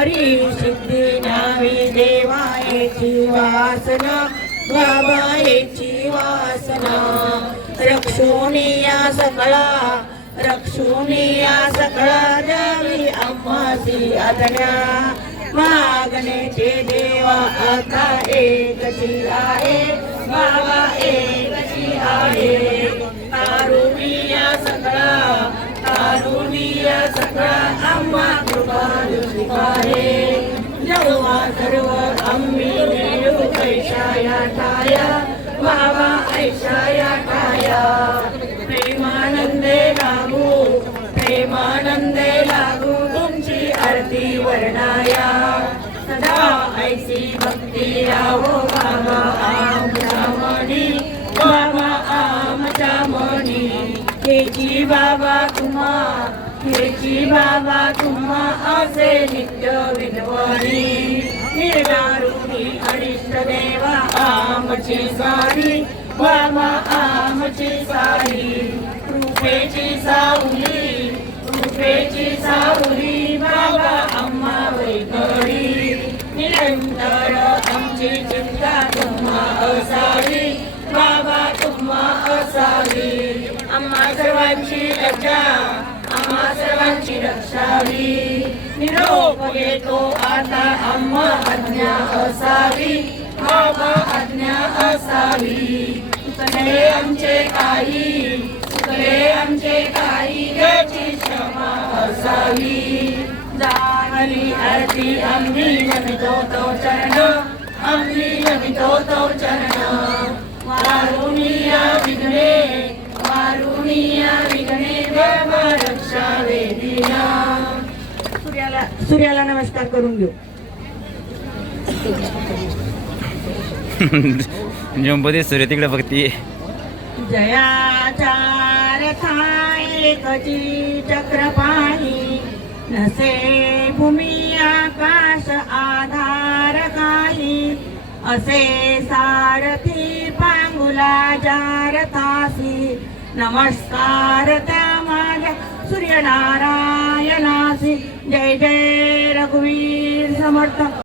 हरी सिद्धी न्यावी देवायची वासना बाबायची वासना रक्षोनिया सकळा द्यावी आम्हासी आज्ञा मागण्याचे देवा आता एकची आहे बाबा एकची आहे कारुणिया सकळा आम्हा कृपा आहे जेव्हा सर्व आम्ही मिळू ऐशाया ठाया बाबा ऐशाया ठाया प्रेमानंदे लागू तुमची आरती वर्णाया सदा ऐसी भक्ती राहो बाबा आमच्या मनी बाबा आमच्या मनी हेची बाबा तुम्हा असे नित्य विद्वानी निर्दारुणी अनिष्ट देवा आमची सारी बाबा आमची सारी कृपेची सावली बाबा आम्हा वैकडी निरंतर आमची चिंता तुम्हा असावी बाबा तुम्हा असावी आम्हा सर्वांची रक्षावी निरोप घेतो आता आम्हा आज्ञा असावी बाबा आज्ञा असावी चुकले आमचे काही याची क्षमा असावी जागली आरती आम्ही नमितो तो चरण वारुणिया विघ्ने बाबा रक्षा वेदिना सूर्याला नमस्कार करून घेऊ जंबोदे सूर्य तिकडे बघती जयाचार थाय कची चक्रपाणी नसे भूमी आकाश आधार काही असे सारथी पांगुला जारतासी नमस्कार त्या माझ्या सूर्यनारायणासी जय जय रघुवीर समर्थ